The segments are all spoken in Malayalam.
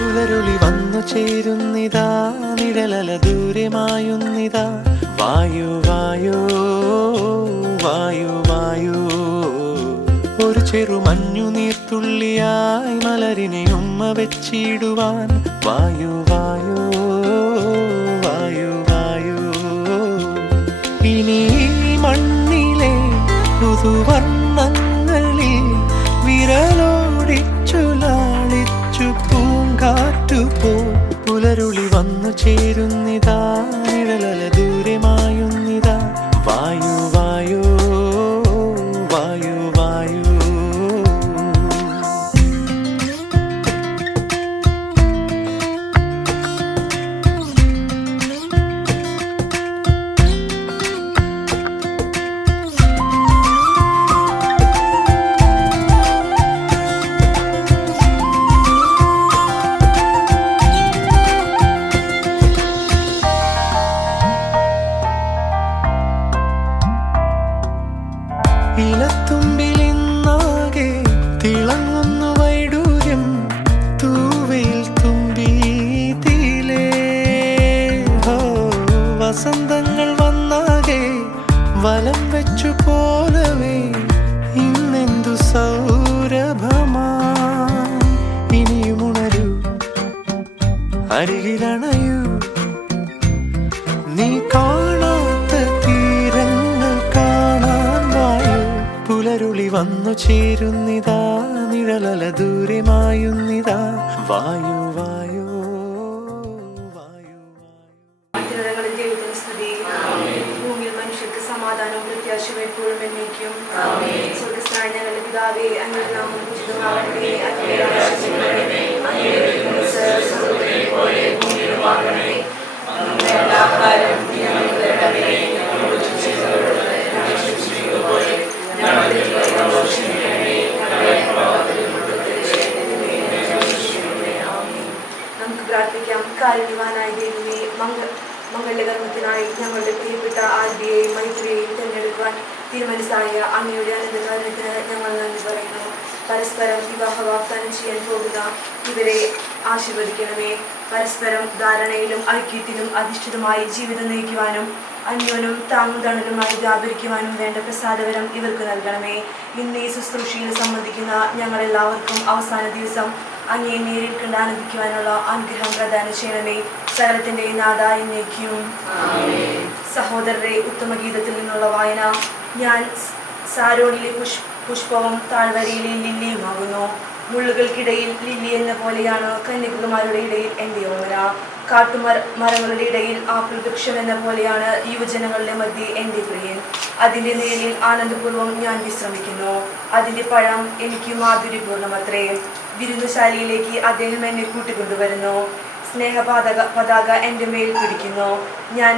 പുലരുളി വന്നു ചേരുന്നിതാ, നിഴലല ദൂരെ മായുന്നിതാ. വായു വായു വായു വായു, ഒരു ചെറു മഞ്ഞു നീർത്തുള്ളിയായി മലരിനെ ഉമ്മ വെച്ചിടുവാൻ. വായു വായു വായു വായു, ഇനി മണ്ണിലെ പുതുവർണ്ണങ്ങളിൽ വിരലോടിച്ചു ലാളിച്ചു പൂങ്കാറ്റുപോ. പുലരുളി വന്നു ചേരുന്നിതാ, നിഴലല ദൂരെ മായുന്നിതാ. വായു വായു വായു വായു. ഇലത്തുമ്പിലിന്നാകെ തിളങ്ങുന്നു വൈഡൂര്യം, തൂവയിൽ തുമ്പി തീലേ. വസന്തങ്ങൾ വന്നാകെ വലം വെച്ചു പോലവേ, ഇന്നെന്തു സൗരഭമായി. ഇനിയുമുണരൂ, അരികിലണയൂ, നീ കാണാത്ത തീരങ്ങൾ കാണാൻ വായു. പുലരുളി വന്നു ചേരുന്നിതാ, നിഴലല ദൂരെ മായുന്നിതാ. വായു വായു വായു. ഭൂമിയിൽ മനുഷ്യർക്ക് സമാധാനവും പ്രത്യാശയും എപ്പോഴും എന്നേക്കും. സ്വർഗ്ഗസ്ഥനായ ഞങ്ങളുടെ പിതാവേ, അങ്ങയുടെ നാമം പൂജിതമാകണമേ. അങ്ങയുടെ രാജ്യം വരണമേ. അങ്ങയുടെ തിരുമനസ്സ് പോലെ ഭൂമിയിലും ആകണമേ. ഞങ്ങളുടെ ആഹാരം ഞങ്ങൾക്ക് തരണമേ. ഞങ്ങളോട് തെറ്റ് ചെയ്തവരോട് ഞങ്ങൾ ക്ഷമിച്ചതുപോലെ ഞങ്ങളുടെ തെറ്റുകളോട് ക്ഷമിക്കണമേ. ഞങ്ങളെ പാപത്തിൽ ഉൾപ്പെടുത്തരുതേ. നമുക്ക് പ്രാർത്ഥിക്കാം. കാരുണ്യവാനായ ദൈവമേ, മംഗളകർമ്മത്തിനായി ഞങ്ങളുടെ പ്രിയപ്പെട്ട ആദ്യയെയും മൈത്രിയെയും തിരഞ്ഞെടുക്കുവാൻ തീരുമാനിച്ചായ അങ്ങയുടെ അനന്തകാരണത്തിന് ഞങ്ങൾ നന്ദി പറയുന്നു. പരസ്പരം വിവാഹ വാഗ്ദാനം ചെയ്യാൻ പോകുന്ന ഇവരെ ആശീർവദിക്കണമേ. പരസ്പരം ധാരണയിലും ഐക്യത്തിലും അധിഷ്ഠിതമായി ജീവിതം നയിക്കുവാനും അന്യോന്യം താങ്ങും തണലുമായി വ്യാപരിക്കുവാനും വേണ്ട പ്രസാദകരം ഇവർക്ക് നൽകണമേ. ഇന്ന് ഈ ശുശ്രൂഷയിൽ സംബന്ധിക്കുന്ന ഞങ്ങളെല്ലാവർക്കും അവസാന ദിവസം അങ്ങയെ നേരിൽ കണ്ട് ആനന്ദിക്കുവാനുള്ള അനുഗ്രഹം പ്രദാനം ചെയ്യണമേ. സകലത്തിന്റെ നാഥ എന്നേക്കും. സഹോദരരെ, ഉത്തമഗീതത്തിൽ നിന്നുള്ള വായന. ഞാൻ സാരോണിലെ പുഷ്പവും താഴ്വരയിലെ ലില്ലിയുമാകുന്നു. മുള്ളുകൾക്കിടയിൽ ലില്ലി എന്ന പോലെയാണ് കന്യകമാരുടെ ഇടയിൽ എൻ്റെ ഓമന. കാട്ടുമരങ്ങളുടെ ഇടയിൽ ആപ്പിൾ വൃക്ഷം എന്ന പോലെയാണ് യുവജനങ്ങളുടെ മധ്യേ എൻ്റെ പ്രിയൻ. അതിൻ്റെ നിഴലിൽ ആനന്ദപൂർവ്വം ഞാൻ വിശ്രമിക്കുന്നു. അതിൻ്റെ പഴം എനിക്ക് മാധുര്യപൂർണ്ണമത്രേ. വിരുന്നുശാലയിലേക്ക് അദ്ദേഹം എന്നെ കൂട്ടിക്കൊണ്ടുവരുന്നു. പതാക എൻ്റെ മേൽ പിടിക്കുന്നു. ഞാൻ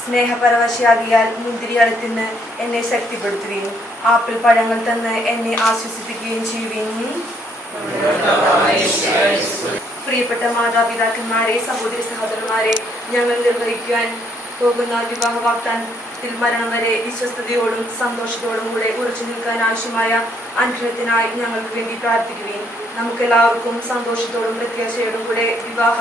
സ്നേഹപരവശയാകിയാൽ മുന്തിരിയടത്തിന്ന് എന്നെ ശക്തിപ്പെടുത്തുകയും ആപ്പിൾ പഴങ്ങൾ തന്ന് എന്നെ ആശ്വസിപ്പിക്കുകയും ചെയ്യുകയും. പ്രിയപ്പെട്ട മാതാപിതാക്കന്മാരെ, സഹോദരി സഹോദരന്മാരെ, ഞങ്ങൾ നിർവഹിക്കുവാൻ പോകുന്ന വിവാഹ വാഗ്ദാനത്തിൽ മരണം വരെ വിശ്വസ്തയോടും സന്തോഷത്തോടും കൂടെ ഉറച്ചു നിൽക്കാൻ ആവശ്യമായ അനുഗ്രഹത്തിനായി ഞങ്ങൾക്ക് വേണ്ടി പ്രാർത്ഥിക്കുകയും നമുക്കെല്ലാവർക്കും സന്തോഷത്തോടും പ്രത്യാശയോടും കൂടെ വിവാഹ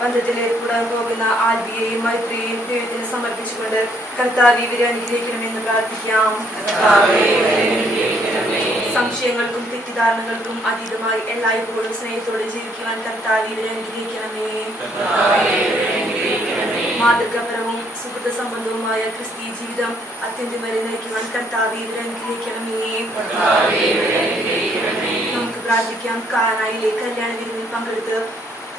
ബന്ധത്തിലേർപ്പെടാൻ പോകുന്ന ആൽബിയെയും മൈത്രിയെയും ദൈവത്തിന് സമർപ്പിച്ചുകൊണ്ട് കർത്താവ് ഇവരെ അനുഗ്രഹിക്കണമെന്ന് പ്രാർത്ഥിക്കാം. സംശയങ്ങൾക്കും തെറ്റിദ്ധാരണകൾക്കും അതീതമായി എല്ലായ്പ്പോഴും സ്നേഹത്തോടെ ജീവിക്കുവാൻ കർത്താവ് ഇവരെ അനുഗ്രഹിക്കണമേ. മാതൃകാപരവും സുഹൃത സംബന്ധവുമായ ക്രിസ്തീയ ജീവിതം അത്യന്തം വരെ നയിക്കുവാൻ കർത്താവ് ഇവരെ അനുഗ്രഹിക്കണമേ. നമുക്ക് പ്രാർത്ഥിക്കാം. കാനായിലെ കല്യാണ വിരുന്നിൽ പങ്കെടുത്ത്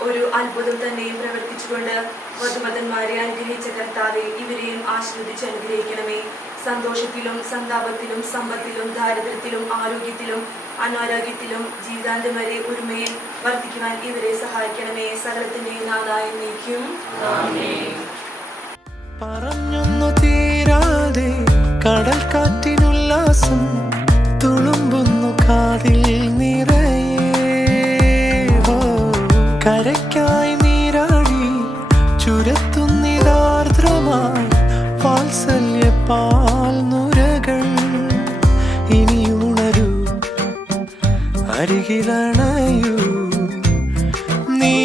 ഒരു അത്ഭുതം തന്നെയും പ്രവർത്തിച്ചുകൊണ്ട് വധുമതന്മാരെ അനുഗ്രഹിച്ച കർത്താവെ, ഇവരെയും ആശീർവദിച്ച് അനുഗ്രഹിക്കണമേ. സന്തോഷത്തിലും സന്താപത്തിലും സമ്പത്തിലും ദാരിദ്ര്യത്തിലും ആരോഗ്യത്തിലും അനാരോഗ്യത്തിലും ജീവിതാന്തം വരെ ഒരുമയിൽ വർദ്ധിക്കുവാൻ ഇവരെ സഹായിക്കണമേ. സകലത്തിന്റെ നാഥായ എന്നേക്കും. പറഞ്ഞൊന്നു തീരാതെ കടൽ കാറ്റിനുല്ലാസം തുളുമ്പുന്നു കാതിൽ നിറയെ. കരയ്ക്കായി നീരാടി ചുരത്തുന്നിതാർദ്രമായി വാത്സല്യപ്പാൽ നുരകൾ. ഇനിയുണരൂ, അരികിലണയൂ, നീ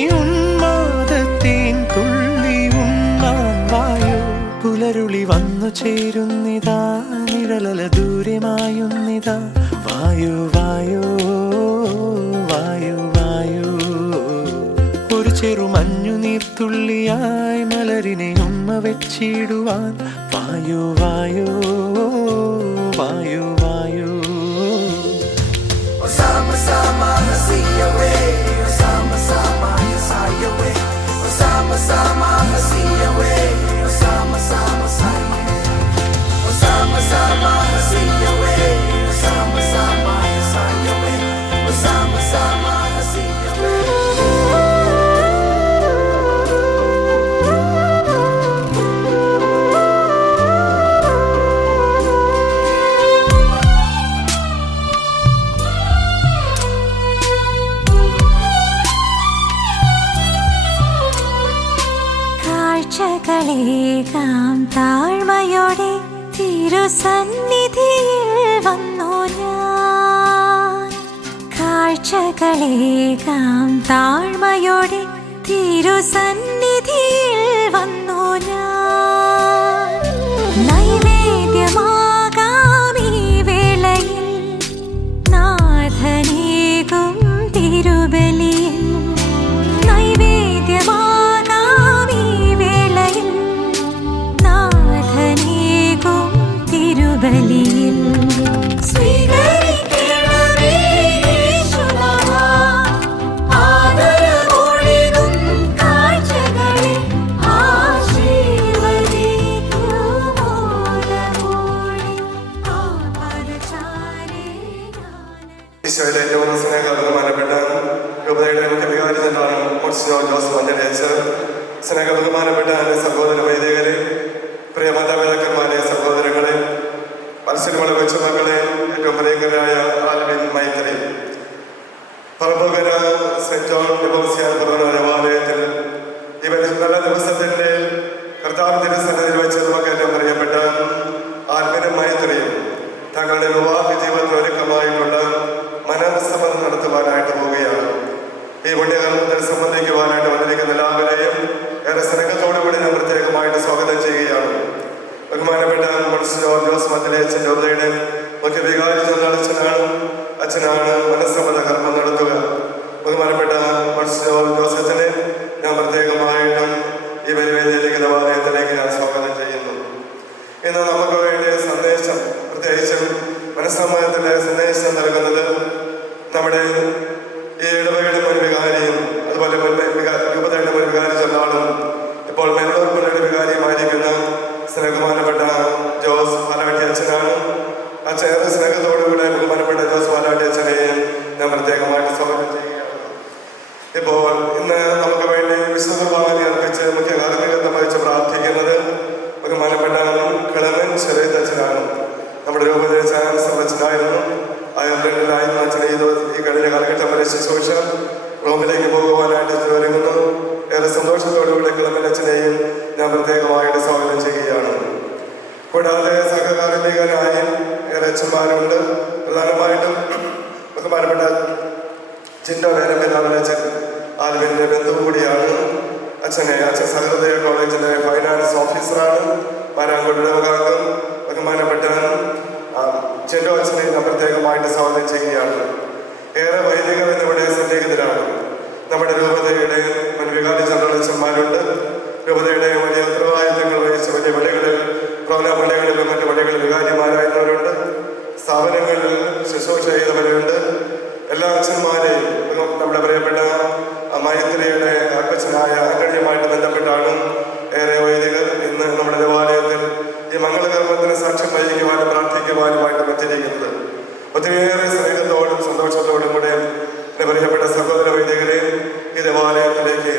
ചേരുന്നിതാ നിഴലല ദൂരമായുന്നിതാ വായു വായു വായു വായു ഒരു ചെറുമഞ്ഞു നീർത്തുള്ളിയായി മലരിനെ ഉമ്മ വെച്ചിടുവാൻ വായു വായു വായു വായു Sama-sama hasiyawe, sama-sama yasayawe, sama-sama hasiyawe, sama-sama sayawe, sama-sama hasiyawe, sama-sama yasayawe, sama-sama hasiyawe. കാഴ്ചകളേകാം താഴ്മയോടെ തിരുസന്നിധിയിൽ വന്നു ഞാൻ. കാഴ്ചകളേകാം താഴ്മയോടെ തിരുസന്നിധിയിൽ വന്നു ഞാൻ. നൈവേദ്യമാകാം ഈ വേളയിൽ നാഥനേകും തിരുബലിയിൽ. നൈവേദ്യമാ ബലിയിൽ സ്വീകരിക്കണമേ യേശുനാഥാ, ആദരവോടെയും കാഴ്ചകളെ ആശീർവദിക്കുമോരമോടെ ആപരചാരേ ഈശോയിലെ ഏറ്റവും സ്നേഹബഹുമാനപ്പെട്ട രൂപതയുടെ മുഖ്യവികാരി ജനറൽ മോൺസിഞ്ഞോർ ജോസ് മഞ്ഞളേച്ച്, സ്നേഹബഹുമാനപ്പെട്ട എൻ്റെ സഹോദര വൈദികരെ, പ്രിയ മാതാപിതാക്കന്മാരെ, സഹോദരങ്ങളെ, മത്സരങ്ങളെ വെച്ച മക്കളെ, ഏറ്റവും പ്രിയങ്കരായ ആൽവിൻ മൈത്രി, പറമ്പുകര സെന്റ് ജോൺ ഡിവോസിയാർ ദേവാലയത്തിൽ ഈ നല്ല ദിവസത്തിൻ്റെ കർത്താവ് തിരുസന്നിധിയിൽ വെച്ച് നമുക്ക് ഏറ്റവും പ്രിയപ്പെട്ട ആൽവിനും മൈത്രിയും തങ്ങളുടെ വിവാഹ ജീവിതത്തിൽ ഒരുക്കമായിട്ടുള്ള മനസ്സമ്മതം നടത്തുവാനായിട്ട് പോവുകയാണ്. ഈ പുണ്യകർമ്മത്തിൽ സംബന്ധിക്കുവാനായിട്ട് വന്നിരിക്കുന്ന എല്ലാവരെയും ഏറെ സ്നേഹത്തോടുകൂടി ഞാൻ പ്രത്യേകമായിട്ട് സ്വാഗതം ചെയ്യുകയാണ്. ബഹുമാനപ്പെട്ട മോൺസിഞ്ഞോർ ജോസ് മഞ്ഞളേച്ചൻ രൂപതയുടെ മുഖ്യ വികാരി ജനറൽ അച്ഛനാണ് മനസ്സമ്മത കർമ്മം നടത്തുക. ബഹുമാനപ്പെട്ട മോൺസിഞ്ഞോർ ജോസ് അച്ഛനെ ഞാൻ പ്രത്യേകമായിട്ടും ഈ പരിവേദിയിലേക്ക് ദേവാലയത്തിലേക്ക് ഞാൻ സ്വാഗതം ചെയ്യുന്നു. ഇന്ന് നമുക്ക് വേണ്ടി സന്ദേശം, പ്രത്യേകിച്ചും മനസ്സമ്മതത്തിന്റെ സന്ദേശം നൽകുന്നത് നമ്മുടെ ഈ ഇടവകയുടെ മുൻ വികാരിയും അതുപോലെ രൂപതയുടെ മുൻ വികാരി ജനറാളും ഇപ്പോൾ മെല്ലൂർ പള്ളിയുടെ വികാരിയുമായിരിക്കുന്ന സ്നേഹബഹുമാനപ്പെട്ട ജോസ് പാലാട്ടി അച്ഛനാണ്. അച്ഛൻ സ്നേഹത്തോടുകൂടെ ബഹുമാനപ്പെട്ട ജോസ് പാലാട്ടി അച്ഛനെയും ഞാൻ പ്രത്യേകമായിട്ട് സ്വാഗതം ചെയ്യുകയാണ്. ഇപ്പോൾ ഇന്ന് നമുക്ക് വേണ്ടി വിശുദ്ധ കുർബാന അർപ്പിച്ച് മുഖ്യ കാർമ്മികത്വം വഹിച്ച് പ്രാർത്ഥിക്കുന്നത് ബഹുമാനപ്പെട്ട കിളമൻ ചെറിയ അച്ഛനാണ്. നമ്മുടെ രൂപതയുടെ ചാൻസലർ അച്ഛനായിരുന്നു. അയർലൻഡിലായിരുന്നു അച്ഛൻ ഈ കഴിഞ്ഞ കാലഘട്ടം വരെ ശുശ്രൂഷ. റോമിലേക്ക് പോകുവാനായിട്ട് ഒരുങ്ങുന്നു. ഏറെ സന്തോഷത്തോടുകൂടി കിളമൻ അച്ഛനെയും ഞാൻ പ്രത്യേകമായിട്ട് സ്വാഗതം ചെയ്യുകയാണ്. കൂടാതെ സഹകാർമ്മികനായി ഏറെ അച്ഛന്മാരുണ്ട്. പ്രധാനമായിട്ടും ബഹുമാനപ്പെട്ട ചിന്തോ വേരമ്പിതാവിനച്ഛൻ ആൽവിൻ്റെ ബന്ധു കൂടിയാണ്. അച്ഛൻ സഹൃദയ കോളേജിലെ ഫൈനാൻസ് ഓഫീസറാണ്. പാരാങ്കോട് ഇടവകാംഗം. ബഹുമാനപ്പെട്ട ചിന്തോ അച്ഛനെ ഞാൻ പ്രത്യേകമായിട്ട് സ്വാഗതം ചെയ്യുകയാണ്. ഏറെ വൈദികർ എന്നിവിടെ സന്നിഹിതരാണ്. നമ്മുടെ രൂപതയുടെ മുൻ വികാരി ജനറൽ അച്ഛന്മാരുണ്ട്. രൂപതയുടെ വലിയ ഉത്തരവാദിത്തങ്ങൾ വഹിച്ച വലിയ പള്ളികളിൽ, പ്രധാന പള്ളികളിലും മറ്റു പള്ളികളിൽ വികാരിമാരായിരുന്നവരുണ്ട്. സ്ഥാപനങ്ങളിൽ ശുശ്രൂഷ ചെയ്തവരുണ്ട്. എല്ലാ അച്ഛന്മാരെയും നമ്മുടെ പ്രിയപ്പെട്ട മൈത്രിയുടെ അപ്പച്ചനായ ആന്റണിയുമായിട്ട് ബന്ധപ്പെട്ടാണ് ഏറെ വൈദികർ ഇന്ന് നമ്മുടെ ദേവാലയത്തിൽ ഈ മംഗളകർമ്മത്തിന് സാക്ഷ്യം വഹിക്കുവാനും പ്രാർത്ഥിക്കുവാനുമായിട്ട് എത്തിയിരിക്കുന്നത്. ഒത്തിരിയേറെ സ്നേഹത്തോടും സന്തോഷത്തോടും കൂടെ എൻ്റെ പ്രിയപ്പെട്ട സഹോദര വൈദികരെ ഈ ദേവാലയത്തിലേക്ക്,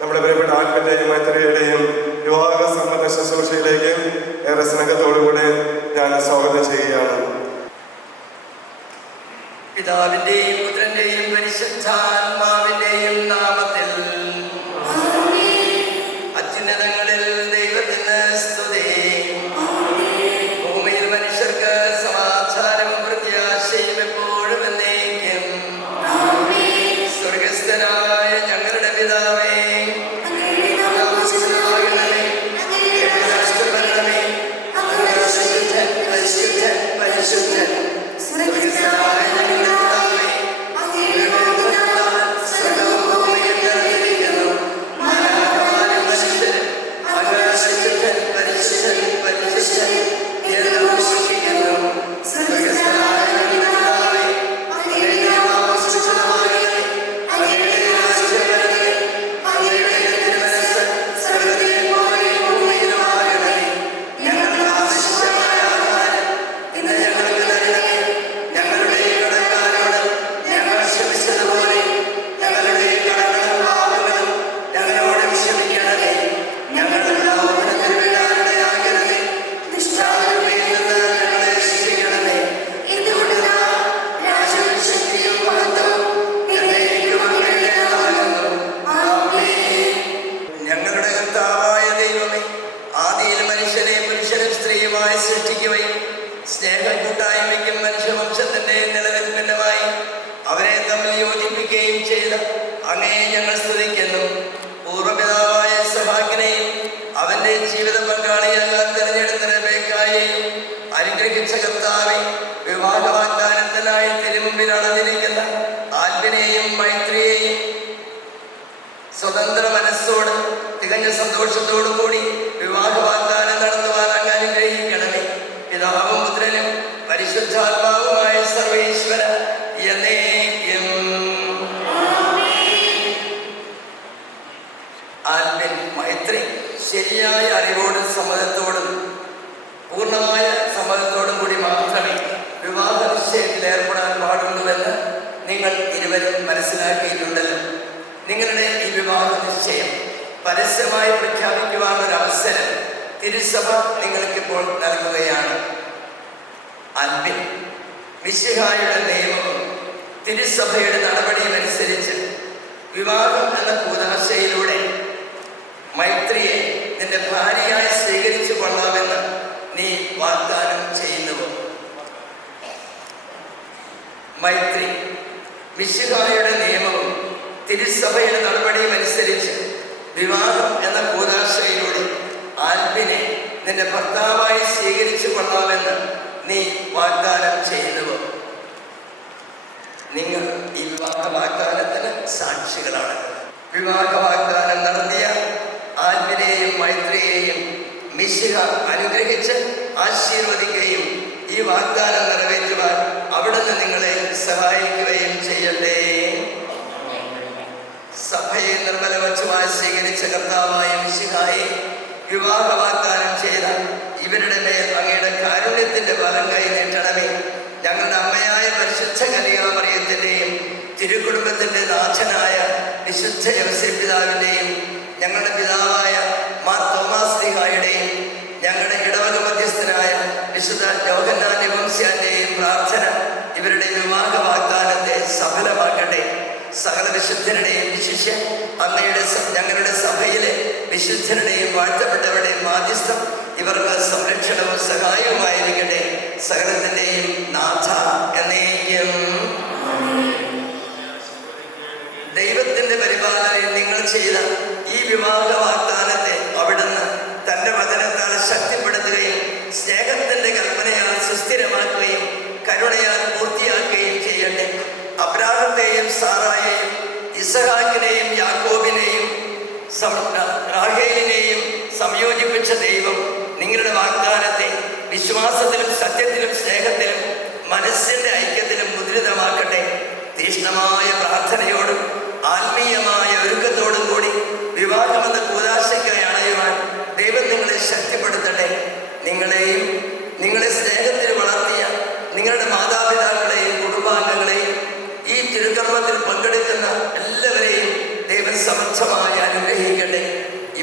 നമ്മുടെ പ്രിയപ്പെട്ട ആത്മൻ്റെയും മൈത്രിയുടെയും വിവാഹ സമ്മത ശുശ്രൂഷയിലേക്ക് ഏറെ സ്നേഹത്തോടുകൂടെ ഞാൻ സ്വാഗതം ചെയ്യുകയാണ്. പിതാവിന്റെയും പുത്രന്റെയും പരിശുദ്ധാത്മാവിന്റെയും നാമത്തിൽ അത്യുന്നതങ്ങളിൽ ദൈവത്തിന് സ്തുതി. ഭൂമിയിൽ മനുഷ്യർക്ക് സമാധാനവും പ്രത്യാശയും എപ്പോഴും എന്നേക്കും. സ്വർഗസ്ഥനായ ഞങ്ങളുടെ ഞങ്ങൾ സ്തുതിക്കുന്നു. പൂർവ്വപിതാവായ ഇസ്ഹാക്കിനെയും അവന്റെ ജീവിത പങ്കാളിയാകാൻ തെരഞ്ഞെടുത്ത റെബേക്കായെയും അനുഗ്രഹിച്ച കർത്താവേ, വിവാഹ വാഗ്ദാനത്തിനായി തിരുമുമ്പിൽ അടഞ്ഞിരിക്കുന്ന ആൽബിനെയും മൈത്രിയെയും സ്വതന്ത്ര മനസ്സോട് തികഞ്ഞ സന്തോഷത്തോടു കൂടി വിവാഹ വാഗ്ദാനം നടത്തുവാൻ അങ്ങ് അനുഗ്രഹിക്കണമേ. പിതാവും പുത്രനും പരിശുദ്ധാത്മാവുമായ സർവേശ്വര എന്നേക്കും. ആൽബിൻ മൈത്രി ശരിയായ അറിവോടും സമ്മതത്തോടും പൂർണ്ണമായ സമ്മതത്തോടും കൂടി മാത്രമേ വിവാഹ നിശ്ചയത്തിൽ ഏർപ്പെടാൻ പാടുള്ളൂവെന്ന് നിങ്ങൾ ഇരുവരും മനസ്സിലാക്കിയിട്ടുണ്ടല്ലോ. നിങ്ങളുടെ ഈ വിവാഹ നിശ്ചയം പരസ്യമായി പ്രഖ്യാപിക്കുവാനുള്ള അവസരം തിരുസഭ നിങ്ങൾക്കിപ്പോൾ നൽകുകയാണ്. ആൽബിൻ മിശിഹായുടെ നിയമവും തിരുസഭയുടെ നടപടിയും അനുസരിച്ച് വിവാഹം എന്ന കൂദാശയിലൂടെ മൈത്രിയെ നിന്റെ ഭാര്യയായി സ്വീകരിച്ചു കൊള്ളാമെന്ന് നീ വാഗ്ദാനം ചെയ്യുന്നുവോ? മൈത്രി മിശിഹായുടെ നിയമവും തിരുസഭയുടെ നടപടിയും അനുസരിച്ച് വിവാഹം എന്ന കൂദാശയിലൂടെ ആൽബിനെ നിന്റെ ഭർത്താവായി സ്വീകരിച്ചു കൊള്ളാമെന്ന് നീ വാഗ്ദാനം ചെയ്യുന്നുവോ? നിങ്ങൾ ഈ വിവാഹ വാഗ്ദാനത്തിന് സാക്ഷികളാണ്. വിവാഹ വാഗ്ദാനം നടത്തിയ ആൽബിനെയും മൈത്രിയെയും മിശിഹ അനുഗ്രഹിച്ച് ആശീർവദിക്കുകയും ഈ വാഗ്ദാനം നിറവേറ്റുവാൻ അവിടുന്ന് നിങ്ങളെ സഹായിക്കുകയും ചെയ്യട്ടെ. സഭയെ നിർമ്മലവച്ചുമായി സ്വീകരിച്ച കർത്താവായ മിശിഹായെ വിവാഹ വാഗ്ദാനം ചെയ്ത ഇവരുടെ മേൽ അങ്ങയുടെ കാരുണ്യത്തിന്റെ ബലം കൈ നീട്ടണമേ. ഞങ്ങളുടെ അമ്മയായ പരിശുദ്ധ കന്യകാമറിയത്തിന്റെയും തിരുക്കുടുംബത്തിന്റെ നാഥനായ വിശുദ്ധ യോസേപ്പ് പിതാവിന്റെയും ഞങ്ങളുടെ പിതാവായ മാർ തോമാസ് ശ്ലീഹായുടെയും ഞങ്ങളുടെ ഇടവക മധ്യസ്ഥനായ വിശുദ്ധ യോഹന്നാൻ വംശ്യാന്റെയും പ്രാർത്ഥന ഇവരുടെ വിവാഹ വാഗ്ദാനത്തെ സഫലമാക്കട്ടെ. സകല വിശുദ്ധരുടെയും വിശിഷ്യ അങ്ങയുടെ ഞങ്ങളുടെ സഭയിലെ വിശുദ്ധരുടെയും വാഴ്ത്തപ്പെട്ടവരുടെയും മാധ്യസ്ഥം ഇവർക്ക് സംരക്ഷണവും സഹായവുമായിരിക്കട്ടെ. സകലത്തിന്റെയും നാഥ എന്നേക്കും. ദൈവത്തിന്റെ പരിപാലനയിൽ നിങ്ങൾ ചെയ്ത ഈ വിവാഹ വാഗ്ദാനത്തെ അവിടുന്ന് തന്റെ വചനത്താൽ ശക്തിപ്പെടുത്തുകയും സ്നേഹത്തിന്റെ കൽപ്പനയാൽ സുസ്ഥിരമാക്കുകയും കരുണയാൽ പൂർത്തിയാക്കുകയും ചെയ്യട്ടെ. അബ്രാഹത്തെയും സാറായെയും ഇസഹാക്കിനെയും യാക്കോബിനെയും റാഹേലിനെയും സംയോജിപ്പിച്ച ദൈവം നിങ്ങളുടെ വാഗ്ദാനത്തെ വിശ്വാസത്തിലും സത്യത്തിലും സ്നേഹത്തിലും മനസ്സിന്റെ ഐക്യത്തിലും മുദ്രിതമാക്കട്ടെ. തീക്ഷ്ണമായ പ്രാർത്ഥനയോടും ആത്മീയമായ ഒരുക്കത്തോടും കൂടി വിവാഹമെന്ന കൂദാശയ്ക്കായി അണയുവാൻ ദൈവം നിങ്ങളെ ശക്തിപ്പെടുത്തട്ടെ. നിങ്ങളെയും നിങ്ങളെ സ്നേഹത്തിൽ വളർത്തിയ നിങ്ങളുടെ മാതാപിതാക്കളെയും കുടുംബാംഗങ്ങളെയും ഈ തിരുക്കർമ്മത്തിൽ പങ്കെടുക്കുന്ന എല്ലാവരെയും ദൈവം സമർത്ഥമായി അനുഗ്രഹിക്കട്ടെ.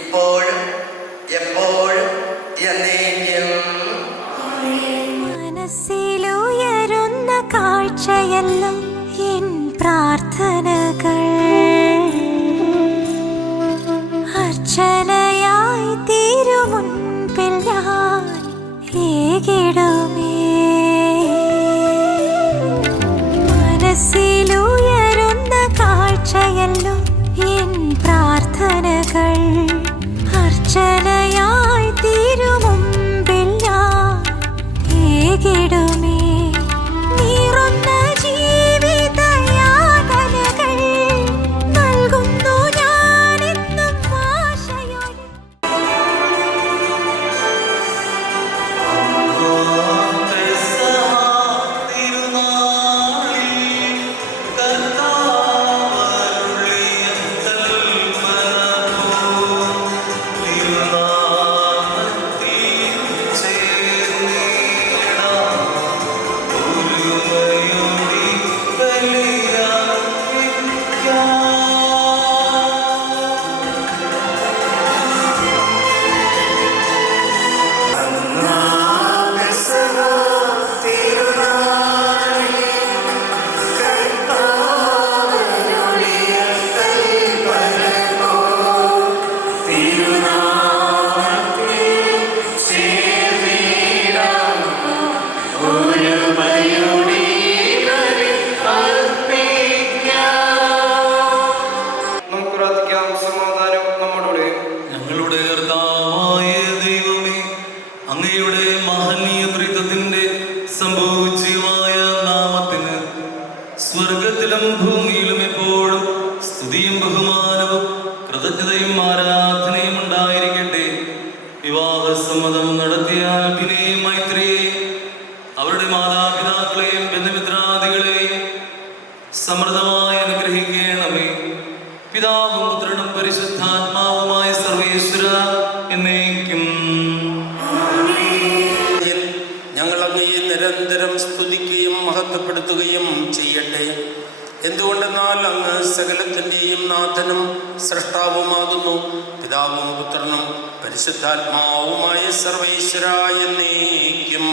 ഇപ്പോഴും എപ്പോഴും എന്നേക്കും. മനസ്സിലുയരുന്ന കാഴ്ചയെല്ലാം എൻ പ്രാർത്ഥനകൾ അർച്ചനയായി തിരുമുൻപിൽ ഞാൻ ഏകിടുമേ. മനസ്സിലുയരുന്ന കാഴ്ചയെല്ലാം എൻ പ്രാർത്ഥനകൾ അർച്ചനയായി തിരുമുൻപിൽ ഞാൻ ഏകിടുമേ. നീറുന്ന ജീവിതയാതനകൾ നൽകുന്നു ഞാനെന്നും ആശയോടെ. തിരുനാളിൽ കർത്താവരുളിയ വിശുദ്ധതയും ആരാധനയും ഉണ്ടായിരിക്കട്ടെ. വിവാഹസമ്മതം നടത്തിയാൽ അഭിനയും മൈത്രിയെയും അവരുടെ മാതാപിതാക്കളെയും ബന്ധുമിത്രാദികളെയും സമൃദ്ധമായി അനുഗ്രഹിക്കണമേ. പിതാവും പുത്രനും പരിശുദ്ധാത്മാവുമായ സർവേശ്വര എന്നേക്കും. ഞങ്ങൾ അങ്ങയെ നിരന്തരം സ്തുതിക്കുകയും മഹത്വപ്പെടുത്തുകയും ചെയ്യട്ടെ. എന്തുകൊണ്ടെന്നാൽ അങ്ങ് സകലത്തിൻ്റെയും നാഥനും സൃഷ്ടാവുമാകുന്നു. പിതാവും പുത്രനും പരിശുദ്ധാത്മാവുമായ സർവേശ്വര എന്നേക്കും.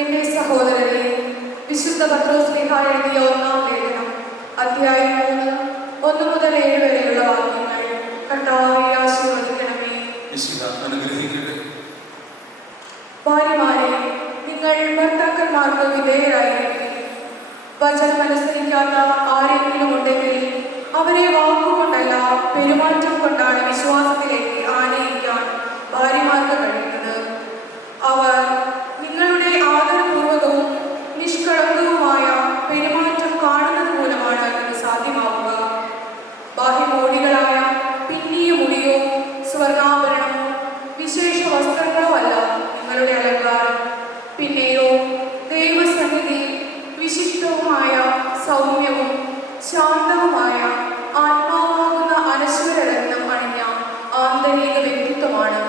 എന്റെ സഹോദരരെ, വിശുദ്ധ പത്രോസ്ലീഹാ എഴുതിയ 1-ാം ലേഖനം അധ്യായം 3 1 മുതൽ 7 വരെയുള്ള വാക്യങ്ങൾ കർത്താവേ ആശീർവദിക്കണമേ. അനുഗ്രഹിക്കട്ടെ. ഭാര്യമാരെ, നിങ്ങൾ ഭർത്താക്കന്മാർക്ക് വിധേയരായിരിക്കും. വചനം അനുസരിക്കാത്ത ആരെങ്കിലും ഉണ്ടെങ്കിൽ അവരെ വാക്കുകൊണ്ടല്ല പെരുമാറ്റം കൊണ്ടാണ് വിശ്വാസത്തിലേക്ക് ആനയിക്കാൻ ഭാര്യമാർക്ക് കഴിയുന്നത്. അവർ നിങ്ങളുടെ ആദരപൂർവകവും നിഷ്കളങ്കവുമായ പെരുമാറ്റം കാണുന്നത് മൂലമാണ് ഇത് സാധ്യമാവുക. ബാഹ്യമോടികളായ പിന്നിയ മുടിയോ സ്വർണ്ണാഭരണമോ വിശേഷ വസ്ത്രങ്ങളോ അല്ല നിങ്ങളുടെ അലങ്കാരം. പിന്നെയോ ദൈവസന്നിധി വിശിഷ്ടവുമായ സൗമ്യവും ശാന്തവുമായ ആത്മാവാകുന്ന അനശ്വരരത്നം അണിഞ്ഞ ആന്തരിക വ്യക്തിത്വമാണ്.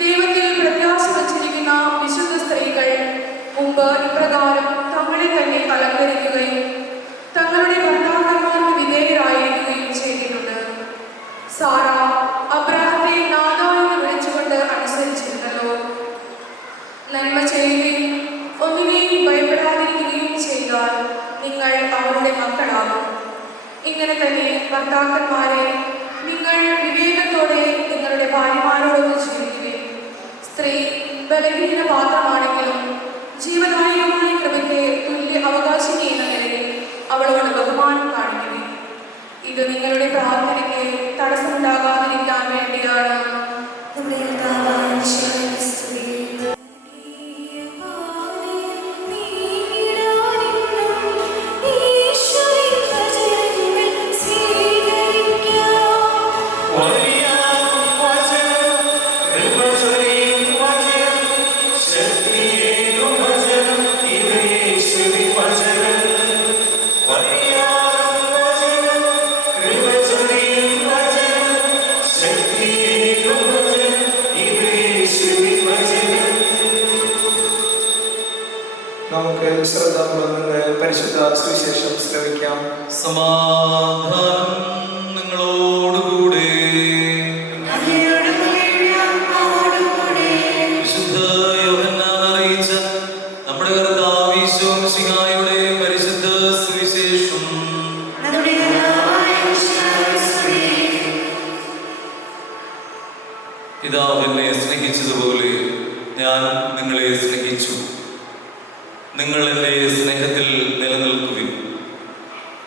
ദൈവത്തിൽ പ്രത്യാശ വച്ചിരിക്കുന്ന വിശുദ്ധ സ്ത്രീകൾ മുമ്പ് ഇപ്രകാരം തങ്ങളെ തന്നെ അലങ്കരിക്കുകയും തങ്ങളുടെ ഭർത്താക്കന്മാർക്ക് വിധേയരായിരിക്കുകയും ചെയ്തിട്ടുണ്ട്. സാറ അബ്രഹാത്തെ നാഥാ എന്ന് വിളിച്ചുകൊണ്ട് അനുസരിച്ചിരുന്നല്ലോ. നന്മ ചെയ്യുകയും ഒന്നിനെയും ഭയപ്പെടാതിരിക്കുകയും ചെയ്താൽ നിങ്ങൾ അവരുടെ മക്കളാകും. ഇങ്ങനെ തന്നെ ഭർത്താക്കന്മാരെ, നിങ്ങൾ വിവേകത്തോടെ നിങ്ങളുടെ ഭാര്യമാരോടൊന്ന് ജീവിക്കുകയും സ്ത്രീ ബലഹീന പാത്രമാണെങ്കിലും ജീവനായകമായ കൃപയ്ക്ക് തുല്യ അവകാശിനി എന്ന നിലയിൽ അവളോട് ബഹുമാനം കാണിക്കുകയും ഇത് നിങ്ങളുടെ പ്രാർത്ഥനയ്ക്ക് തടസ്സമുണ്ടാകാതിരിക്കാൻ വേണ്ടിയാണ്. നമുക്ക് ശ്രദ്ധാപൂർവ്വം നിന്ന് പരിശുദ്ധ സുവിശേഷം ശ്രവിക്കാം. സമാധാനം നിങ്ങളോടുകൂടെ. വിശുദ്ധ യോഹന്നാൻ അറിയിച്ച നമ്മുടെ കർത്താവ് ഈശോ മിശിഹായുടെ പരിശുദ്ധ സുവിശേഷം. പിതാവ് എന്നെ സ്നേഹിച്ചതുപോലെ ഞാൻ നിങ്ങളെ സ്നേഹിച്ചു. നിങ്ങൾ എൻ്റെ സ്നേഹത്തിൽ നിലനിൽക്കുകയും